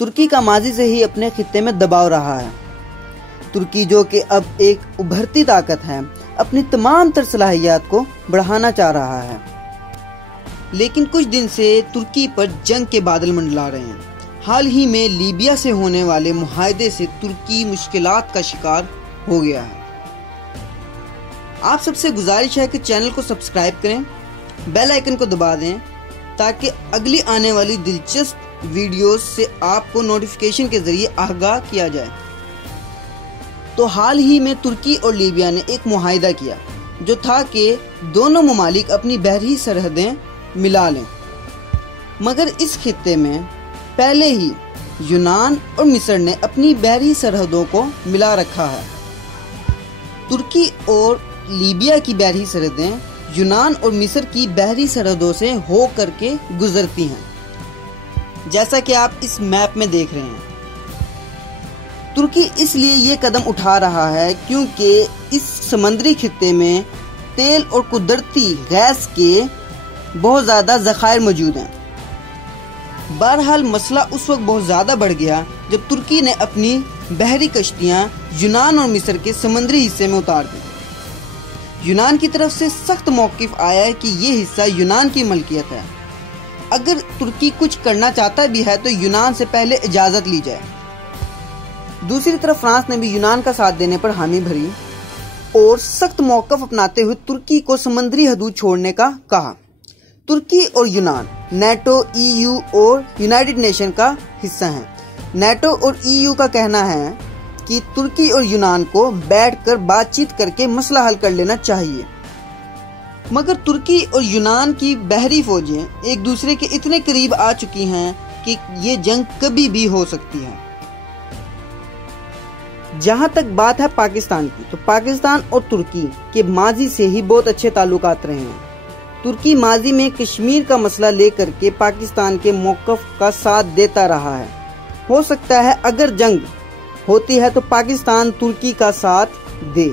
ترکی کا ماضی سے ہی اپنے خطے میں دباؤ رہا ہے۔ ترکی جو کہ اب ایک ابھرتی طاقت ہے، اپنی تمام تر صلاحیات کو بڑھانا چاہ رہا ہے، لیکن کچھ دن سے ترکی پر جنگ کے بادل منڈلا رہے ہیں۔ حال ہی میں لیبیا سے ہونے والے معاہدے سے ترکی مشکلات کا شکار ہو گیا ہے۔ آپ سب سے گزارش ہے کہ چینل کو سبسکرائب کریں، بیل آئیکن کو دبا دیں تاکہ اگلی آنے والی دلچسپ ویڈیوز سے آپ کو نوٹیفیکیشن کے ذریعے آگاہ کیا جائے۔ تو حال ہی میں ترکی اور لیبیا نے ایک معاہدہ کیا جو تھا کہ دونوں ممالک اپنی بحری سرحدیں ملا لیں، مگر اس خطے میں پہلے ہی یونان اور مصر نے اپنی بحری سرحدوں کو ملا رکھا ہے۔ ترکی اور لیبیا کی بحری سرحدیں یونان اور مصر کی بحری سرحدوں سے ہو کر کے گزرتی ہیں، جیسا کہ آپ اس میپ میں دیکھ رہے ہیں۔ ترکی اس لیے یہ قدم اٹھا رہا ہے کیونکہ اس سمندری خطے میں تیل اور قدرتی گیس کے بہت زیادہ ذخائر موجود ہیں۔ بہرحال مسئلہ اس وقت بہت زیادہ بڑھ گیا جب ترکی نے اپنی بحری کشتیاں یونان اور مصر کے سمندری حصے میں اتار دیں۔ یونان کی طرف سے سخت موقف آیا ہے کہ یہ حصہ یونان کی ملکیت ہے، اگر ترکی کچھ کرنا چاہتا بھی ہے تو یونان سے پہلے اجازت لی جائے۔ دوسری طرف فرانس نے بھی یونان کا ساتھ دینے پر حامی بھری اور سخت موقف اپناتے ہوئے ترکی کو سمندری حدود چھوڑنے کا کہا۔ ترکی اور یونان نیٹو، ای یو اور یونائٹڈ نیشن کا حصہ ہیں۔ نیٹو اور ای یو کا کہنا ہے کہ ترکی اور یونان کو بیٹھ کر بات چیت کر کے مسئلہ حل کر لینا چاہیے، مگر ترکی اور یونان کی بحری فوجیں ایک دوسرے کے اتنے قریب آ چکی ہیں کہ یہ جنگ کبھی بھی ہو سکتی ہے۔ جہاں تک بات ہے پاکستان کی، تو پاکستان اور ترکی کے ماضی سے ہی بہت اچھے تعلقات رہے ہیں۔ ترکی ماضی میں کشمیر کا مسئلہ لے کر کے پاکستان کے موقف کا ساتھ دیتا رہا ہے۔ ہو سکتا ہے اگر جنگ ہوتی ہے تو پاکستان ترکی کا ساتھ دے۔